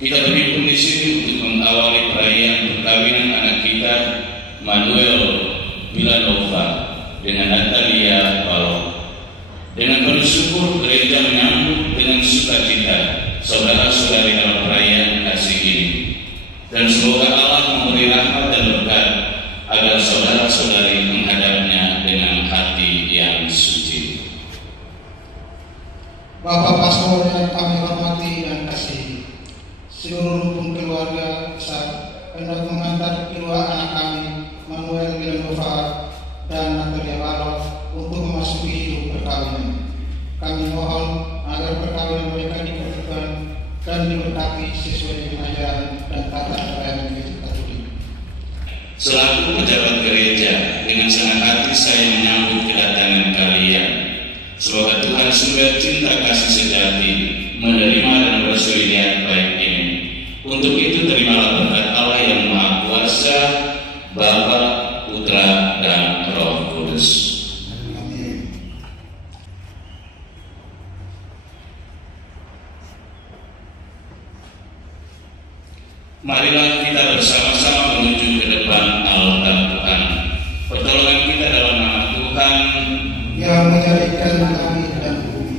Kita berhimpun di sini untuk mengawali perayaan perkawinan anak kita Manuel Villanova dengan Natalia Balok. Dengan penuh syukur gereja menyambut dengan sukacita saudara-saudari dalam perayaan kasih ini. Dan semoga Allah memberi rahmat dan berkat agar saudara-saudari menghadapnya dengan hati yang suci. Bapak Pastor yang kami hormati dan kasihi, seluruh rukun keluarga besar hendak mengantar kedua anak kami Manuel Villanova dan Natalia Balok untuk memasuki hidup perkawinan. Kami mohon agar perkawinan mereka diperlukan dan diberkati sesuai dengan ajaran dan tata cara Gereja Katolik. Selaku pejabat gereja, dengan senang hati saya menyambut kedatangan kalian. Semoga Tuhan surga cinta kasih sejati menerima dan merestui niat baik ini. Untuk itu terimalah berkat Allah yang Maha Kuasa, Bapa, Putra, dan Roh Kudus. Marilah kita bersama-sama menuju ke depan altar Tuhan. Pertolongan kita dalam nama Tuhan yang menjadikan langit dan bumi.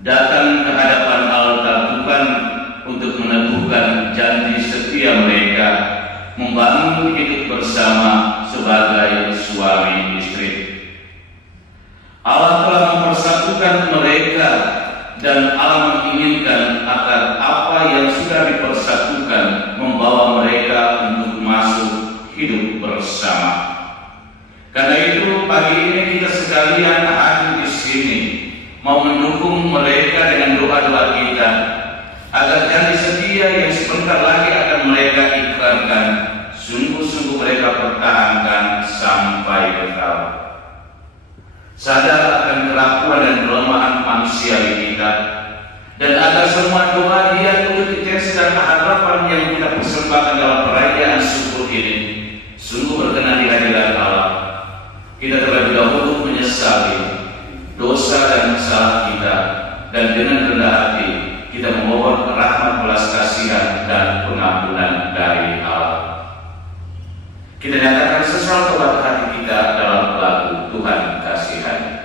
datang ke hadapan altar Tuhan untuk meneguhkan janji setia mereka membangun hidup bersama sebagai suami istri. Allah telah mempersatukan mereka dan Allah menginginkan agar apa yang sudah dipersatukan membawa mereka untuk masuk hidup bersama. Karena itu pagi ini kita sekalian hadir di sini mau mendukung mereka dengan doa-doa kita agar janji setia yang sebentar lagi akan mereka ikrarkan sungguh-sungguh mereka pertahankan sampai kekal. Sadar akan kelakuan dan kelemahan manusiawi kita, dan agar semua doa dia untuk intensi dan harapan yang kita persembahkan dalam perayaan syukur ini sungguh berkenan di hadirat Allah. Kita terlebih dahulu menyesali dosa dan salah kita, dan dengan rendah hati kita memohon rahmat belas kasihan dan pengampunan dari Allah. Kita nyatakan sesal tobat hati kita dalam lagu Tuhan Kasihani.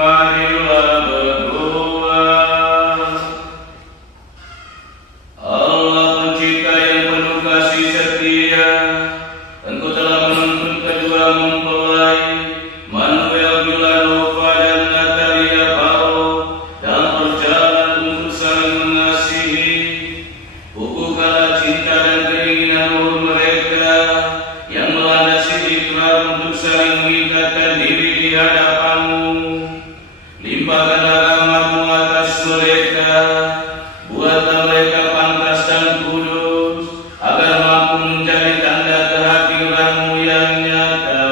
Marilah berdoa. Allah pencipta yang penuh kasih setia, Engkau telah menuntun kedua mempelai Manuel Vilanova dan Natalia Baro dalam perjalanan untuk saling mengasihi. Pupukkanlah cinta dan keinginan luhur mereka yang melandasi ikrar untuk saling mengikatkan diri di hadapan-Mu. Limpahkanlah rahmat-Mu atas mereka, buatlah mereka pantas dan kudus, agar mampu menjadi tanda kehadiran-Mu yang nyata.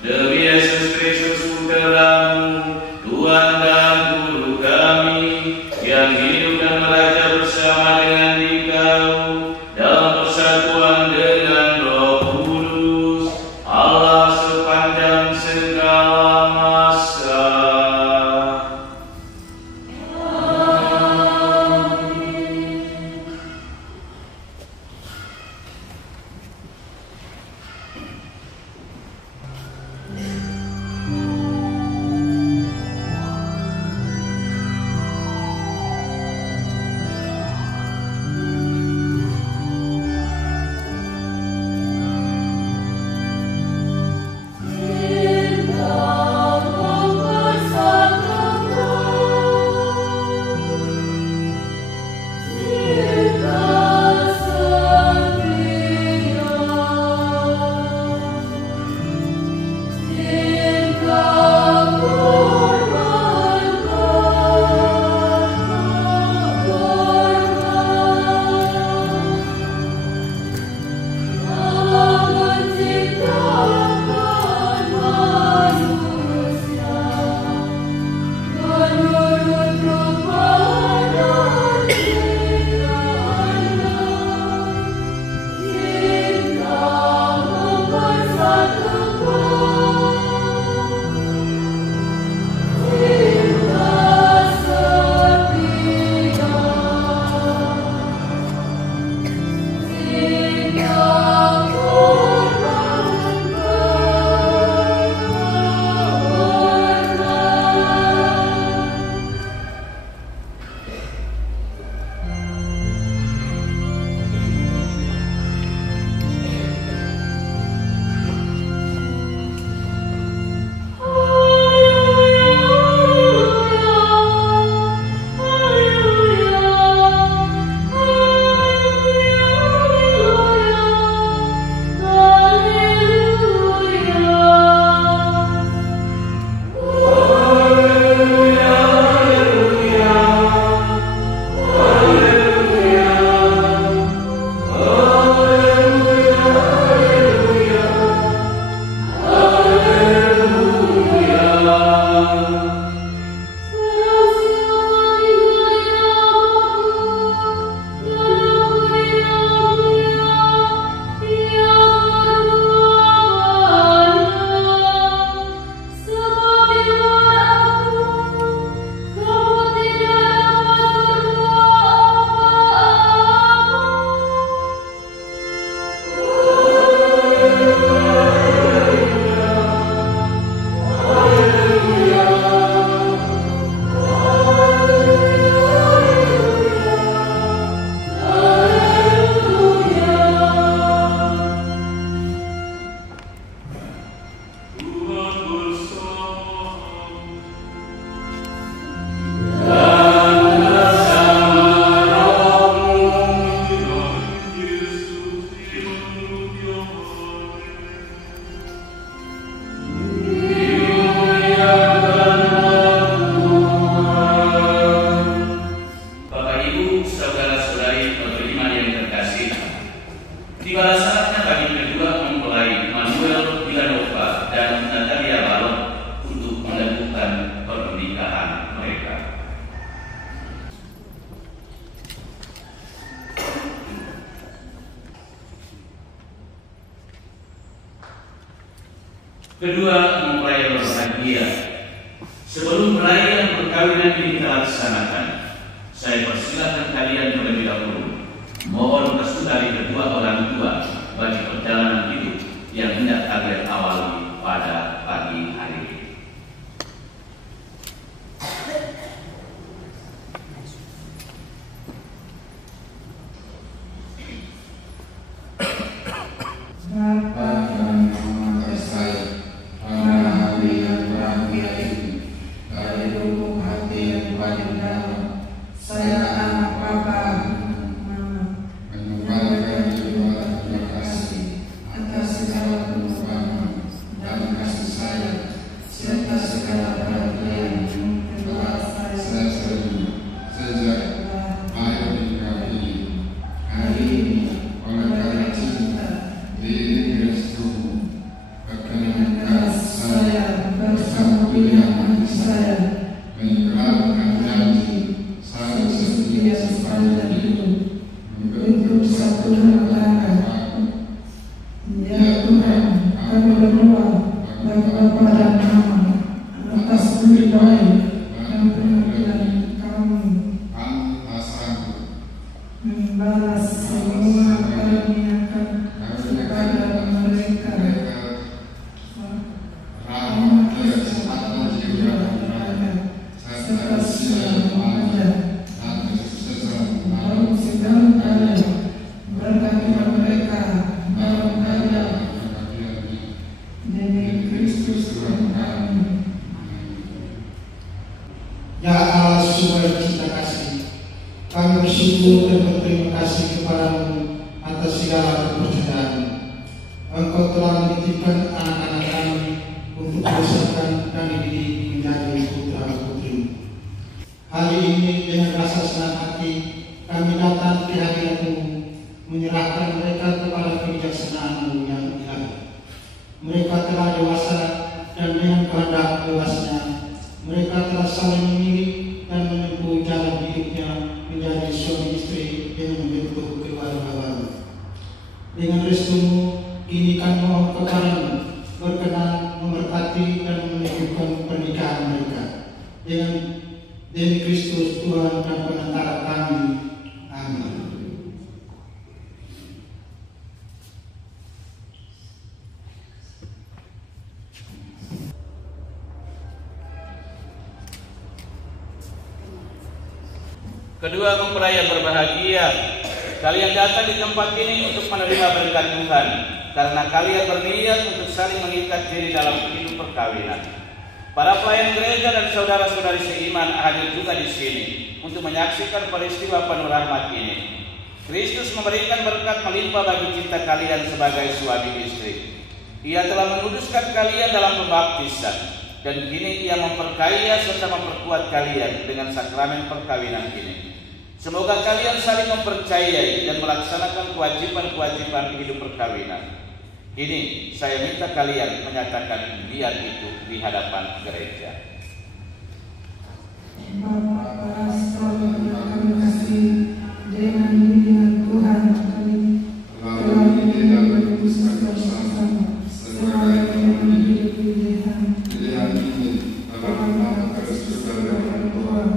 Demi Yesus Kristus Putra-Mu, Tuhan dan Guru kami, yang hidup dan meraja bersama dengan Dikau dalam persatuan dengan Roh Kudus, Allah sepanjang segala masa. Tiba saatnya bagi kedua mempelai Manuel Vilanova dan Natalia Baro untuk melakukan pernikahan mereka. Kedua mempelai berbahagia. Sebelum perayaan perkawinan dilaksanakan, saya persilahkan kalian terlebih dahulu mohon restu dari kedua orang tua bagi perjalanan hidup yang hendak kalian awali pada pagi hari ini. bersama pilihan saya mengikrarkan janji saya setia sepanjang hidup membentuk satu negara. Ya Tuhan, kami berdoa Bapa dan Nama atas budi baik dan pengertian kami membalas semua karuniakan kepada mereka. Rahmat kesehatan jiwa mereka serta siang mengajar dan kesuksesan dalam segala karya. Berkatilah mereka dalam karya demi Kristus Tuhan kami. Ya Allah Sumber Cinta Kasih, kami bersyukur dan berterima kasih kepadamu atas segala kepercayaan. Engkau telah menitipkan anak-anak kami untuk dibesarkan dan dididik menjadi putra-putri. Hari ini dengan rasa senang hati kami datang di hadirat-Mu, menyerahkan mereka kepada kebijaksanaan-Mu yang ilahi. Mereka telah dewasa dan dengan kehendak bebasnya mereka telah saling memilih dan menempuh jalan hidupnya menjadi suami istri dengan membentuk keluarga baru. Dengan restu-Mu, kini kami mohon kepadamu berkenan memberkati dan menunjukkan pernikahan mereka dengan demi Kristus Tuhan dan Penantara kami. Amin. Kedua mempelai yang berbahagia, kalian datang di tempat ini untuk menerima berkat Tuhan, karena kalian berniat untuk saling mengikat diri dalam hidup perkawinan. Para pelayan gereja dan saudara-saudari seiman hadir juga di sini untuk menyaksikan peristiwa penuh rahmat ini. Kristus memberikan berkat melimpah bagi cinta kalian sebagai suami istri. Ia telah menguduskan kalian dalam pembaptisan, dan kini Ia memperkaya serta memperkuat kalian dengan sakramen perkawinan ini. Semoga kalian saling mempercayai dan melaksanakan kewajiban-kewajiban hidup perkawinan. Kini saya minta kalian menyatakan biar itu di hadapan gereja. Bapa sekalian yang kami kasih, dengan bimbingan Tuhan kami telah dididik bersama-sama sebagai memilih pilihan ini dalam Kristus dan Tuhan.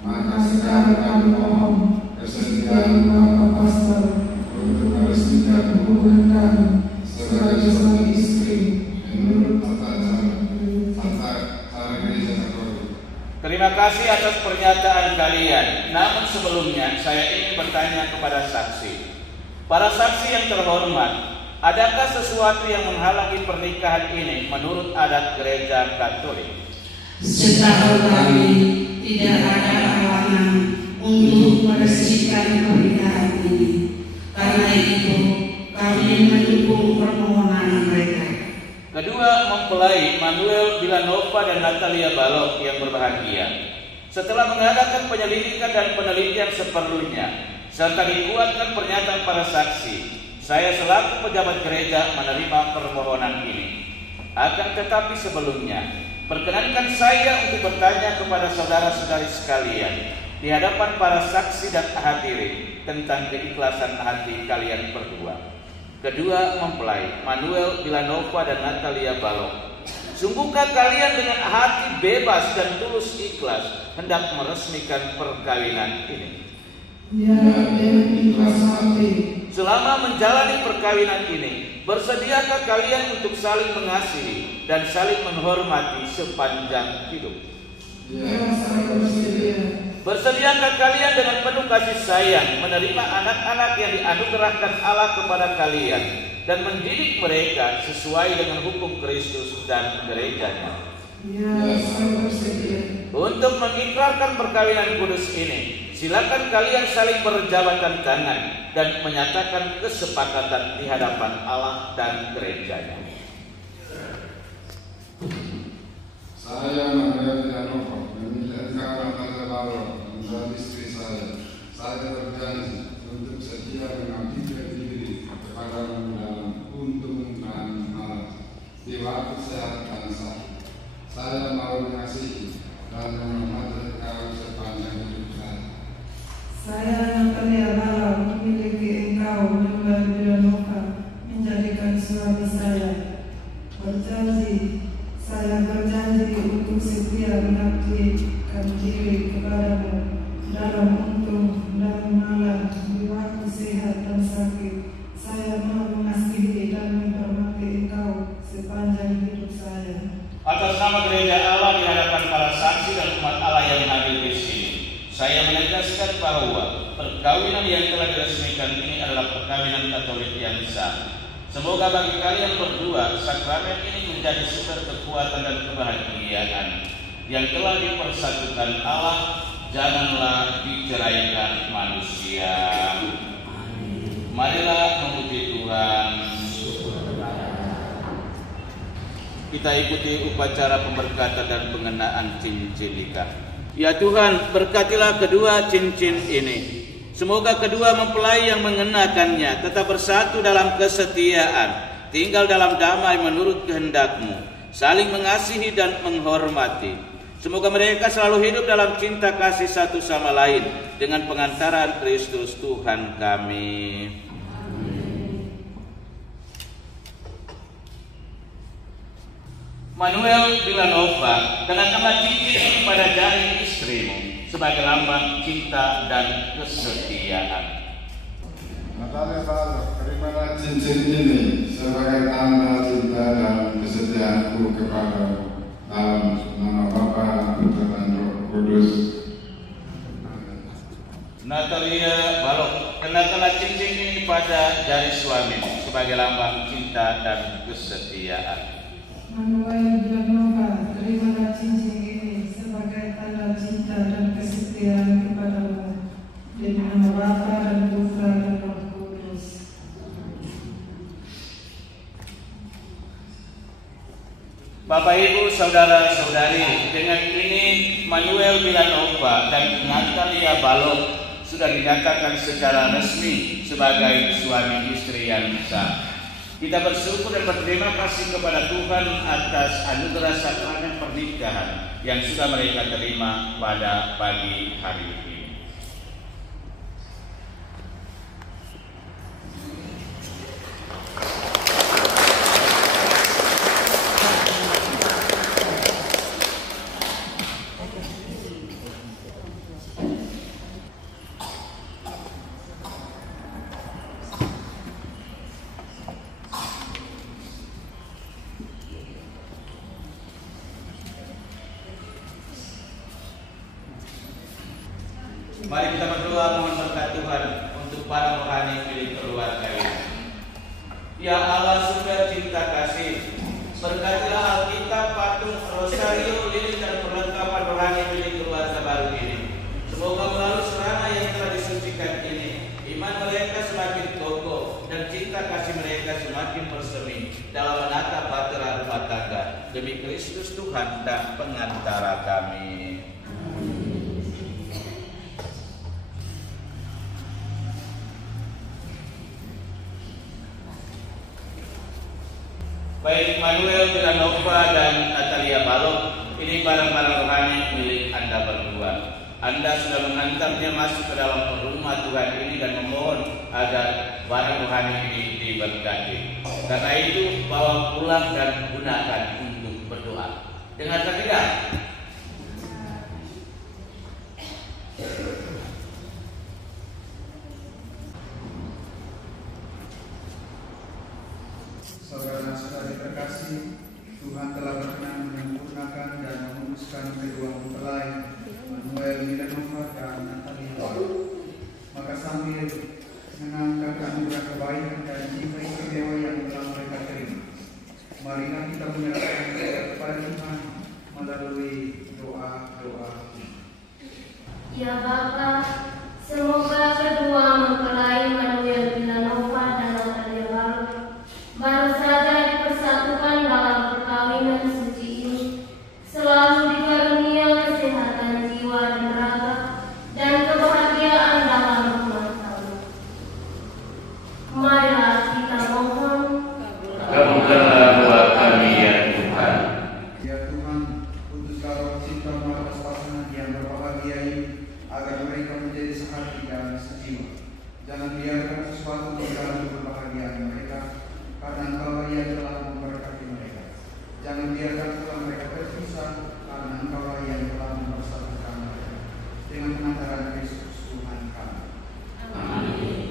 Maka sekarang kami mohon kesediaan Bapak Pastor untuk meresmikan hubungan kami sebagai suami istri menurut tata cara gereja Katolik. Terima kasih atas pernyataan kalian. Namun sebelumnya saya ingin bertanya kepada saksi. Para saksi yang terhormat, adakah sesuatu yang menghalangi pernikahan ini menurut adat gereja Katolik? Setahu kami tidak ada halangan untuk meresmikan pernikahan ini. Karena itu kami mendukung permohonan mereka. Kedua mempelai Manuel Villanova dan Natalia Balok yang berbahagia, setelah mengadakan penyelidikan dan penelitian seperlunya serta dikuatkan pernyataan para saksi, saya selaku pejabat gereja menerima permohonan ini. Akan tetapi sebelumnya, perkenankan saya untuk bertanya kepada saudara-saudari sekalian di hadapan para saksi dan hadirin tentang keikhlasan hati kalian berdua. Kedua mempelai Manuel Villanova dan Natalia Balok, sungguhkah kalian dengan hati bebas dan tulus ikhlas hendak meresmikan perkawinan ini? Ya, dengan ikhlas hati. Selama menjalani perkawinan ini, bersediakah kalian untuk saling mengasihi dan saling menghormati sepanjang hidup? Ya, saya bersedia. Bersediakah kalian dengan penuh kasih sayang menerima anak-anak yang dianugerahkan Allah kepada kalian dan mendidik mereka sesuai dengan hukum Kristus dan gerejanya? Ya, saya bersedia. Untuk mengikrarkan perkawinan kudus ini, silakan kalian saling berjabatan tangan dan menyatakan kesepakatan di hadapan Allah dan gerejanya. Saya Manuel Villanova memilih Natalia Balok menjadi istri saya. Saya berjanji untuk setia mengabdikan diri kepadamu dalam untung dan malas di waktu sehat dan sakit. Saya saya mau mengasihi dan menghormati Engkau sepanjang hidup saya. Saya Natalia Bala memiliki Engkau Manuel Vilanova menjadikan suami saya. Saya berjanji untuk setia mengabdikan diri kepadamu dalam untung dan malam di waktu sehat dan sakit. Saya mau mengasihi dan menghormati Engkau sepanjang hidup saya. Atas nama gereja Allah di hadapan para saksi dan umat Allah yang hadir di sini, saya menegaskan bahwa perkawinan yang telah diresmikan ini adalah perkawinan Katolik yang sah. Semoga bagi kalian berdua, sakramen ini menjadi sumber kekuatan dan kebahagiaan yang telah dipersatukan Allah, janganlah diceraikan manusia. Marilah memuji Tuhan. Kita ikuti upacara pemberkatan dan pengenaan cincin nikah. Ya Tuhan, berkatilah kedua cincin ini. Semoga kedua mempelai yang mengenakannya tetap bersatu dalam kesetiaan, tinggal dalam damai menurut kehendak-Mu, saling mengasihi dan menghormati. Semoga mereka selalu hidup dalam cinta kasih satu sama lain dengan pengantaran Kristus Tuhan kami. Manuel Vilanova, kenakanlah cincin pada jari istrimu sebagai lambang cinta dan kesetiaan. Natalia Bala, terimalah cincin ini sebagai tanda cinta dan kesetiaanku kepadamu dalam nama Bapa, Putra dan Roh Kudus. Natalia Balok, kenakanlah cincin ini pada jari suamimu sebagai lambang cinta dan kesetiaan. Manuel Vilanova, terimalah cincin ini sebagai tanda cinta dan kesetiaan kepadamu demi nama Bapa dan Putra dan Roh Kudus. Bapak Ibu saudara-saudari, dengan ini Manuel Vilanova dan Natalia Balok sudah dinyatakan secara resmi sebagai suami istri yang sah. Kita bersyukur dan berterima kasih kepada Tuhan atas anugerah sakramen pernikahan yang sudah mereka terima pada pagi hari ini. Mari kita berdoa mohon berkat Tuhan untuk para rohani milik keluarga ini. Ya Allah surga cinta kasih, berkatilah Alkitab, patung, rosario, lilin dan perlengkapan rohani milik keluarga baru ini. Semoga melalui serana yang telah disucikan ini, iman mereka semakin kokoh dan cinta kasih mereka semakin bersemi dalam menatap bahtera rumah tangga demi Kristus Tuhan dan pengantara kami. Baik Manuel Vilanova dan Natalia Balok, ini barang-barang rohani milik Anda berdua. Anda sudah menghantarnya masuk ke dalam rumah Tuhan ini dan memohon agar barang rohani ini diberkati. Karena itu bawa pulang dan gunakan untuk berdoa. Dengar tidak? Saudara-saudari terkasih, Tuhan telah berkenan menyempurnakan dan memutuskan kedua mempelai Manuel Vilanova dan Natalia Balok. Maka sambil mengangkat anugerah kebaikan dan cinta istimewa yang telah mereka terima, marilah kita menyerahkan kepada Tuhan melalui doa-doa. Ya Bapa, semoga kedua mempelai Manuel Vilanova dan Natalia Balok baru saja dipersatukan dalam perkawinan suci ini, selalu dikarunia kesehatan jiwa dan raga dan kebahagiaan dalam rumah tangga. Marilah kita mohon, kabulkanlah doa kami ya Tuhan. Ya Tuhan, sehati dan sejiwa. Jangan biarkan sesuatu mengganggu kebahagiaan mereka, karena Engkau yang telah memberkati mereka. Jangan biarkan pula mereka terpisah, karena Engkau yang telah mempersatukan mereka. Dengan pengantaran Kristus Tuhan kami. Amin.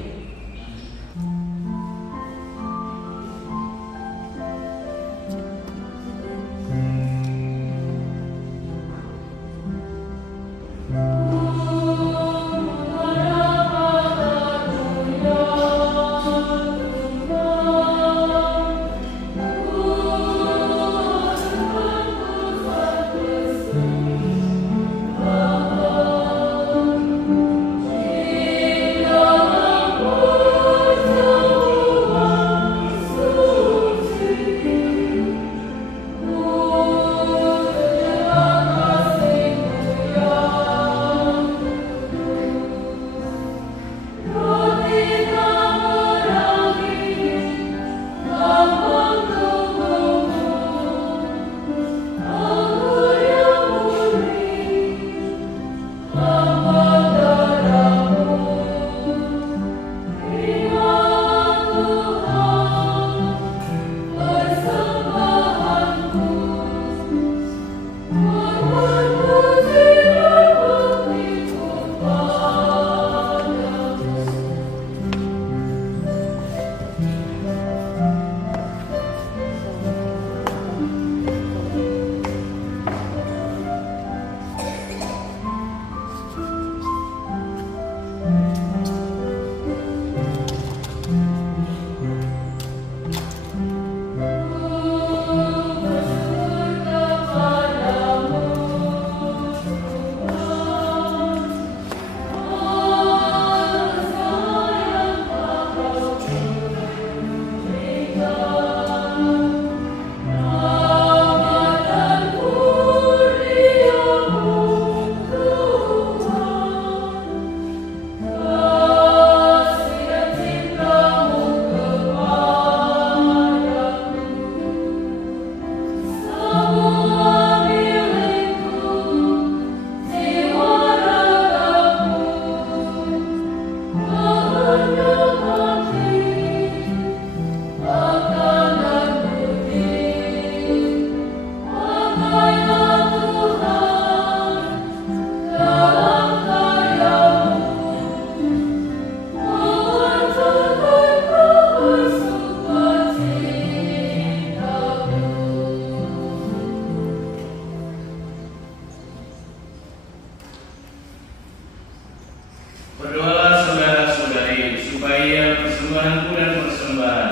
Berdoalah saudara-saudari supaya persembahanku dan persembahan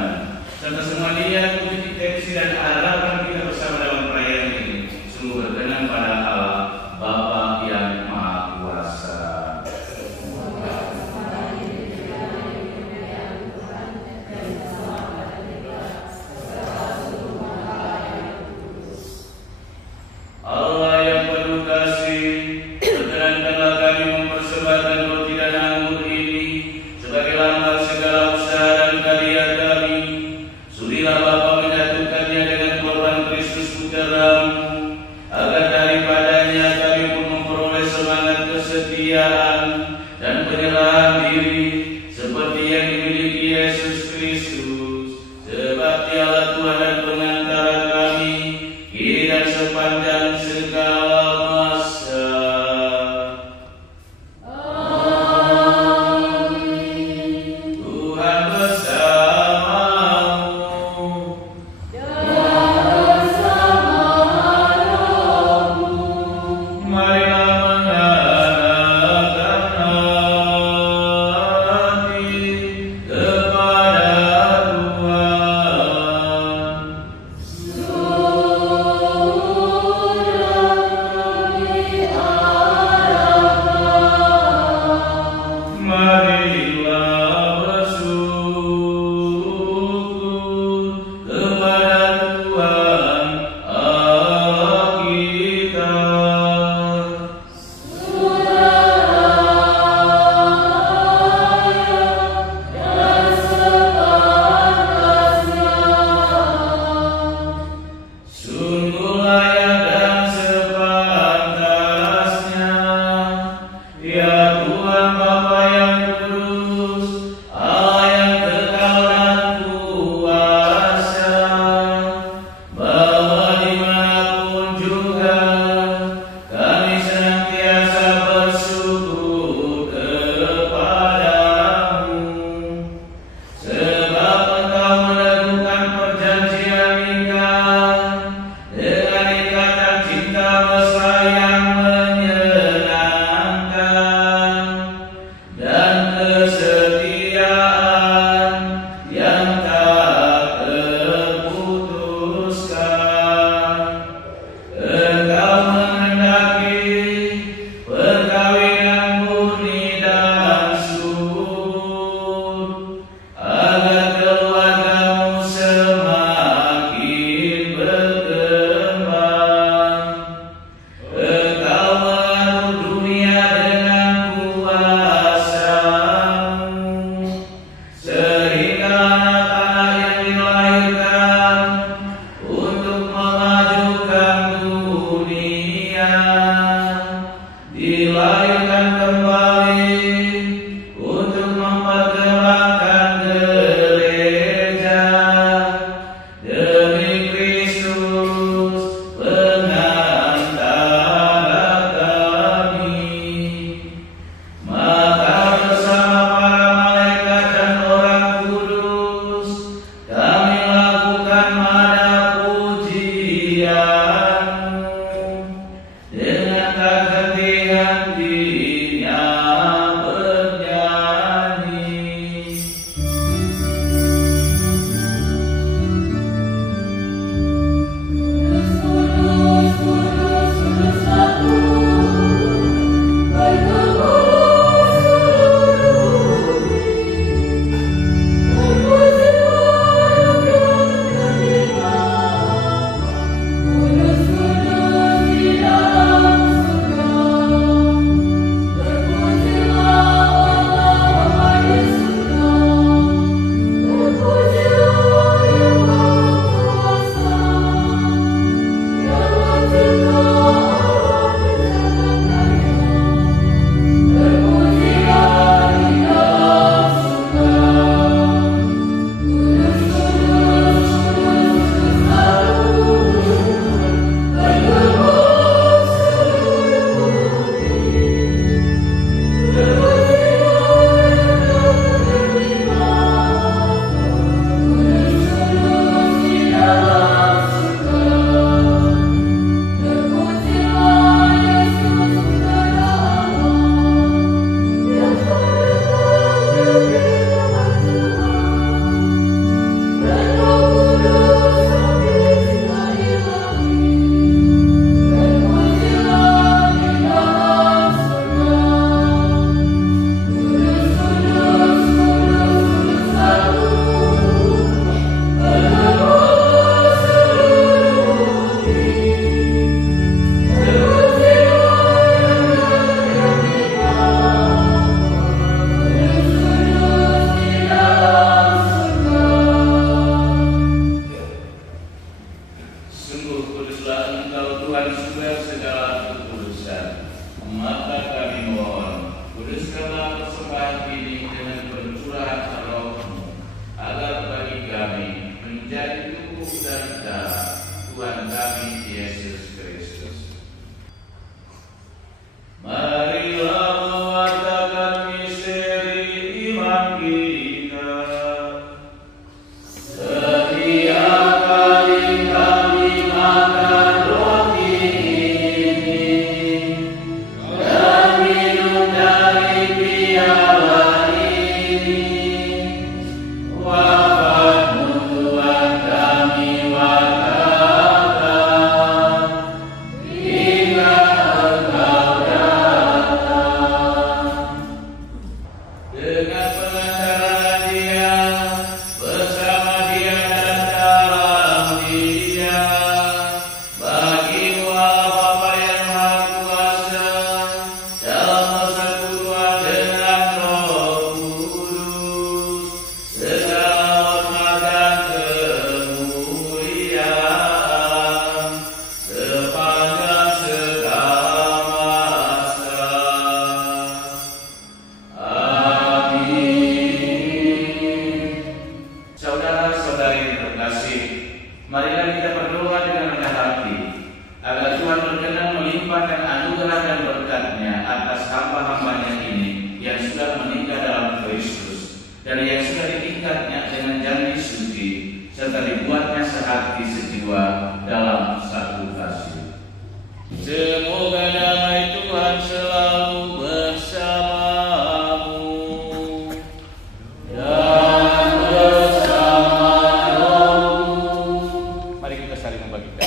serta semua niat, puji, intensi dan harapan kita bersama dalam perayaan ini sungguh berkenan pada Allah Bapa yang Maha Kuasa. Allah yang penuh kasih, perkenankanlah kami mempersembahkan roti dan anggur ini sebagai lambang segala usaha dan karya kami. Sudilah Bapa menyatukannya dengan korban Kristus Putra-Mu, agar daripadanya kami pun memperoleh semangat kesetiaan dan penyerahan diri seperti yang dimiliki Yesus Kristus, sebab Dialah Tuhan dan pengantara kami kini dan sepanjang segala masa. Tuhan bersamamu. Marilah mengadakan dilahirkan kembali untuk memperkembangkan gereja demi Kristus pengantara kami. Maka bersama para malaikat dan orang kudus kami lakukan nada pujian-Mu dengan tak henti-hentinya bernyanyi. Sungguh kuduslah Engkau Tuhan sumber segala kekudusan. Maka kami mohon, kuduskanlah persembahan ini dengan pencurahan Roh-Mu, agar bagi kami menjadi tubuh dan darah Tuhan kami Yesus Kristus. Marilah mewartakan misteri iman kita. Setiap kali kami makan roti ini dan minum dari piala ini, wafat-Mu Tuhan kami wartakan hingga Engkau datang. Dengan pengantaran Dia, bersama Dia dan dalam Dia, bagi-Mu Allah Bapa yang Maha Kuasa, dalam persekutuan dengan Roh Kudus, segala hormat dan kemuliaan sepanjang segala masa. Amin. Saudara-saudari yang terkasih, marilah kita berdoa dengan rendah hati agar Tuhan berkenan melimpahkan anugerah dan berkat-Nya atas hamba-hambanya ini yang sudah menikah dalam Kristus dan yang sudah diikatnya dengan janji suci serta dibuatnya sehati sejiwa dalam satu kasih. Semoga damai Tuhan selalu bersamamu dan bersama rohmu. Mari kita saling membagikan.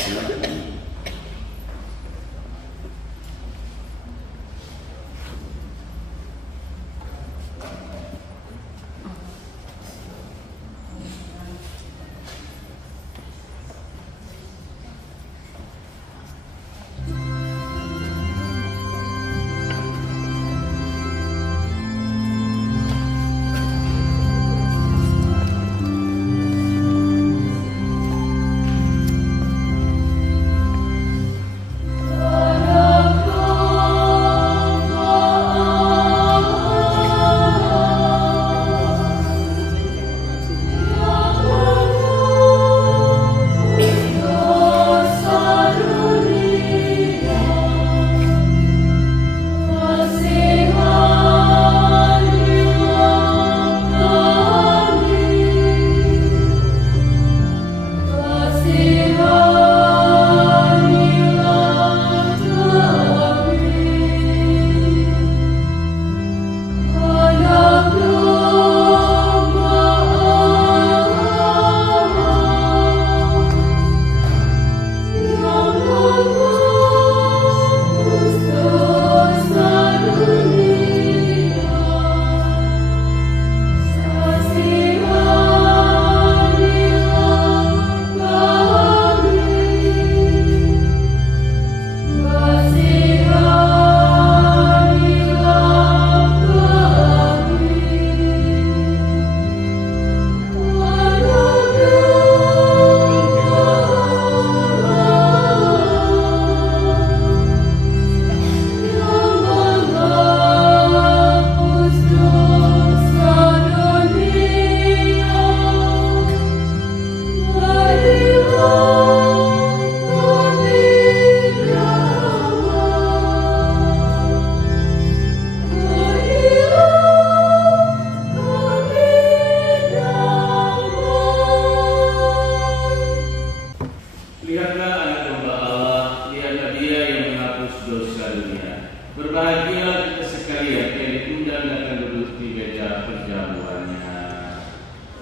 Berbahagialah kita sekalian yang diundang akan duduk di meja perjamuannya.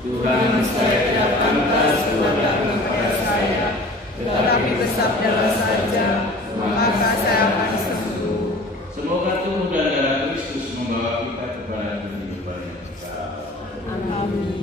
Tuhan saya tidak pantas Tuhan datang kepada saya, tetapi bersabdalah saja, maka saya akan sembuh. Semoga tubuh dan darah Kristus membawa kita kepada kehidupan yang kekal. Amin.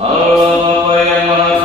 Allah Bapa yang Maha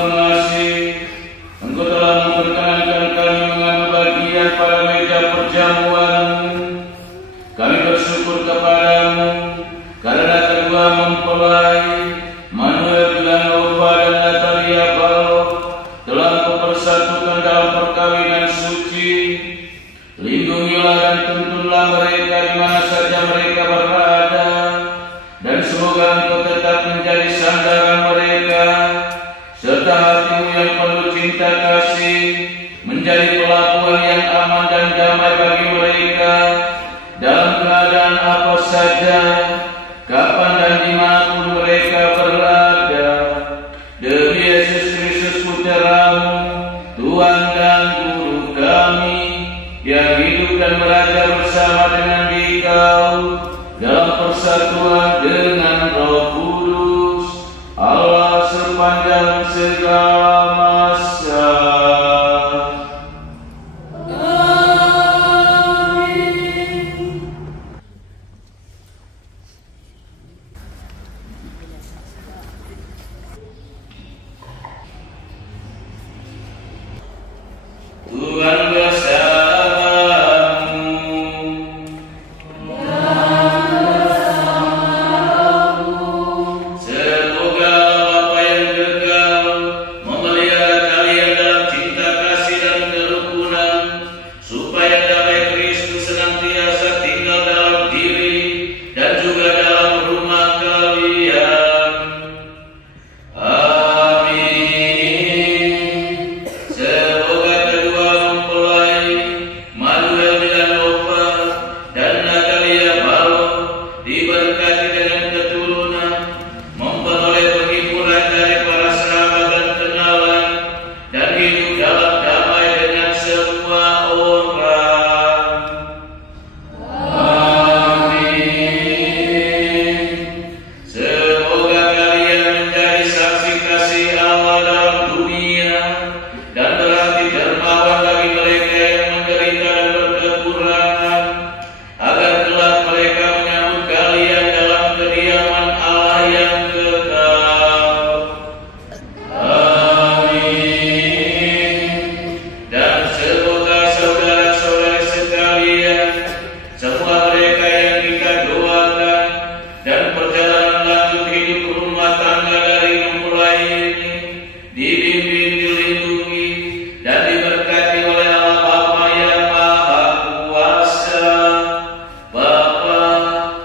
serta hatimu yang penuh cinta kasih menjadi pelabuhan yang aman dan damai bagi mereka dalam keadaan apa saja, kapan dan dimanapun mereka berada. Demi Yesus Kristus Putra-Mu, Tuhan dan Guru kami, yang hidup dan beraja bersama dengan Dikau dalam persatuan dengan Roh Kudus, Allah sepanjang segala masa. Tuhan bersamamu. Semoga Bapa yang kekal memelihara kalian dalam cinta kasih dan kerukunan, supaya damai Kristus senantiasa tinggal dalam diri dan juga dalam rumah kalian. Amin. Semoga kedua mempelai Manuel Villanova dan Natalia Balo diberkati dengan keturunan, memperoleh penghiburan dari para sahabat dan kenalan, dan hidup dalam damai dengan semua orang. Amin. Semoga kalian menjadi saksi kasih Allah dalam dunia dan berarti dermawan bagi mereka yang menderita dan berkekurangan, agar kelak mereka menyambut kalian dalam kediaman Allah yang kekal. Amin. Dan semoga saudara-saudari sekalian, semua mereka yang kita doakan dan perjalanan lanjut hidup rumah tangga dari mempelai ini dibimbing, dilindungi, dan diberkati oleh Allah Bapa yang Maha Kuasa, Bapa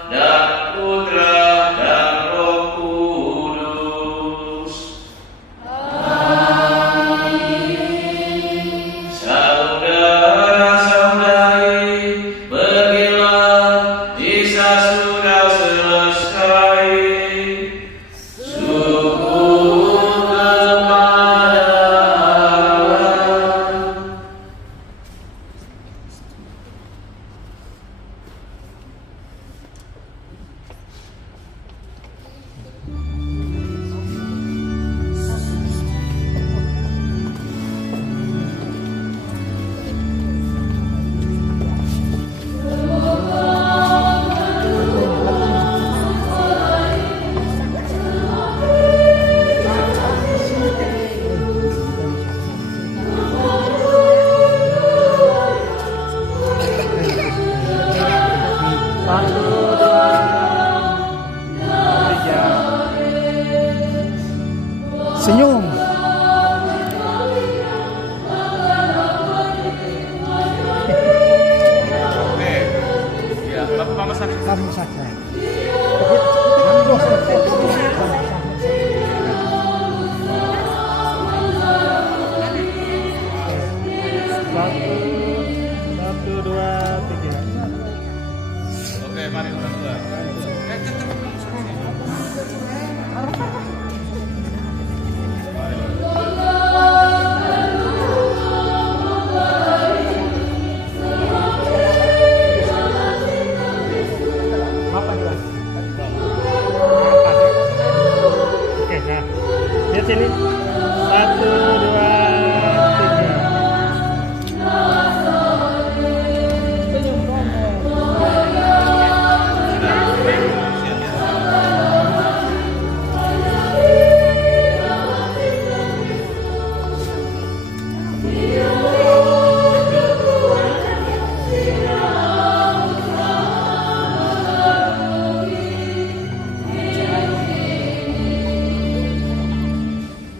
dan Putra dan Roh Kudus. Saudara-saudari, pergilah, misa sudah selesai. Syukur kepada Allah. Senyum. Ya, Bapak Mama Sakit. Kamu saja. Satu, dua, tiga. Oke, mari orang tua. Oke, nah. Lihat sini. 1,